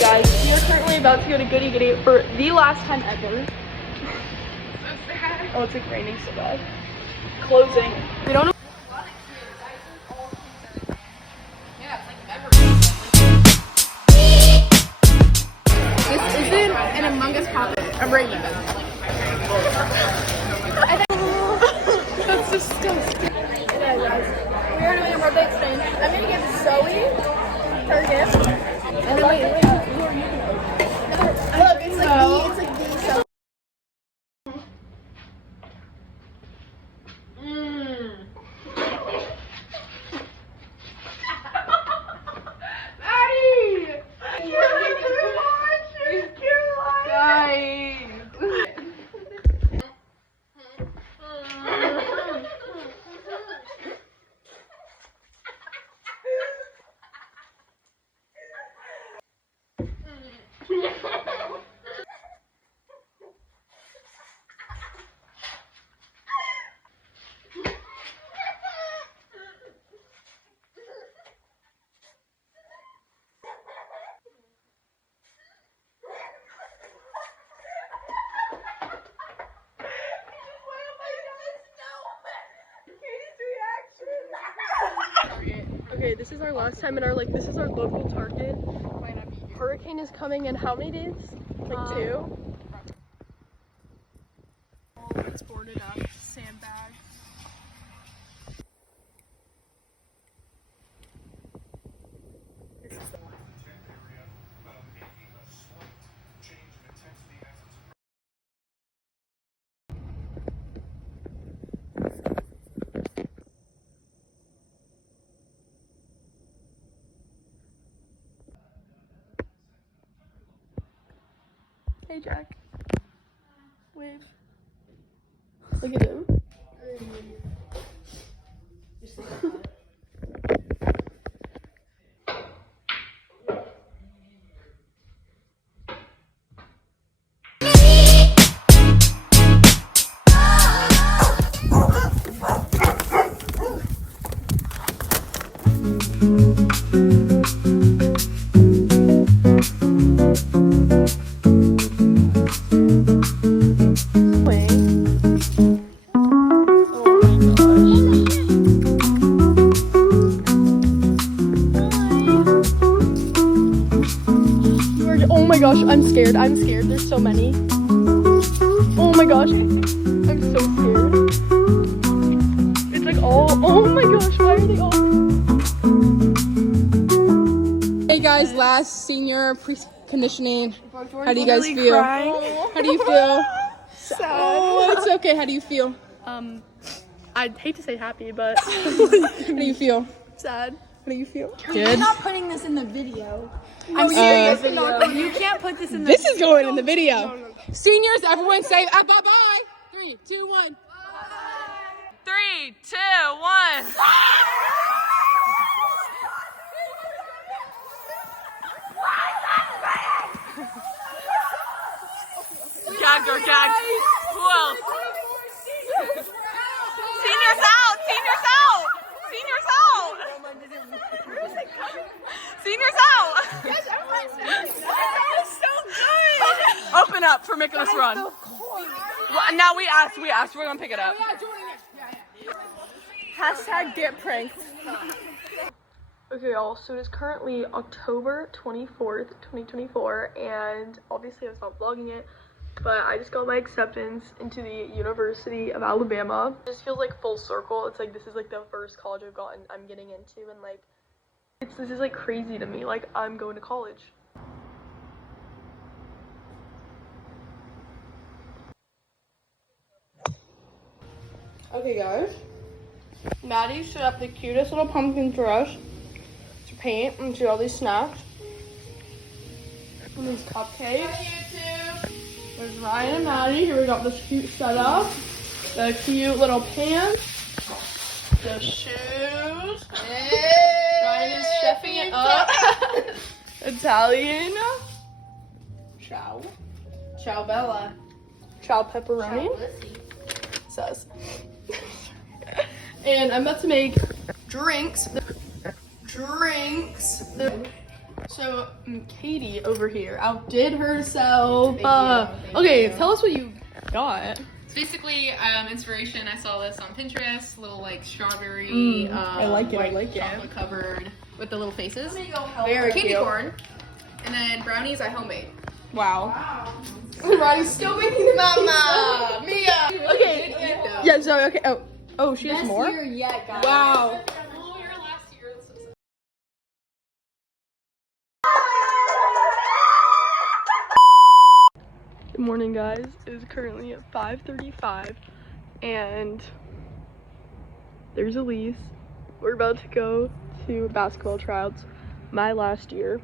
guys, we are currently about to go to Goody Goody for the last time ever. Oh, it's like raining so bad. Closing. We don't know. This isn't an Among Us poppet. I'm right there. That's disgusting. Yeah, guys. We are doing a birthday exchange. I'm gonna give Zoe her gift. And then wait. Look, it's like the so. Okay, this is our last time in our, this is our local Target. Hurricane is coming in how many days? Like 2? It's boarded up. Sandbag. Hey Jack. Wave. Look at him. Oh my gosh, I'm scared. There's so many. Oh my gosh. I'm so scared. It's like all, oh my gosh, why are they all? Hey guys, last senior preconditioning. How do you guys feel? How do you feel? Sad. Oh, it's okay. How do you feel? I'd hate to say happy, but how do you feel? Sad. How do you feel? Good. I'm not putting this in the video. I'm serious. You can't put this in the This is going in the video. No. Seniors, everyone say bye-bye. 3, 2, 1. 3, 2, 1. Gagged or gagged. Who else? Seniors out! Seniors out! Seniors out! Seniors out! Yes, everyone's so good. Open up for making us run. Well, now we asked. We're gonna pick it up. Hashtag get pranked. Okay, y'all. So it is currently October 24th, 2024, and obviously I was not vlogging it, but I just got my acceptance into the University of Alabama. It just feels like full circle. It's like this is like the first college I'm getting into, and like this is like crazy to me. Like I'm going to college. Okay, guys. Maddie set up the cutest little pumpkin for us to paint and do all these snacks. And these cupcakes. There's Ryan and Maddie. Here we got this cute setup. The cute little pants. The shoes. Ryan is chefing it up. Italian. Ciao. Ciao, Bella. Ciao pepperoni. Says. And I'm about to make drinks. So Katie over here outdid herself. Thank Okay, you. tell us what you got. It's basically inspiration. I saw this on Pinterest. Little like strawberry. I like it, I white like it. chocolate covered with the little faces. Very Candy cute. corn. And then brownies I homemade. Wow. Ronnie's still making them. Mama, Mia. Okay. Yeah. So okay. Oh, she has more. yet, guys. Wow. Good morning, guys. It is currently at 5:35, and there's Elise. We're about to go to basketball tryouts. My last year.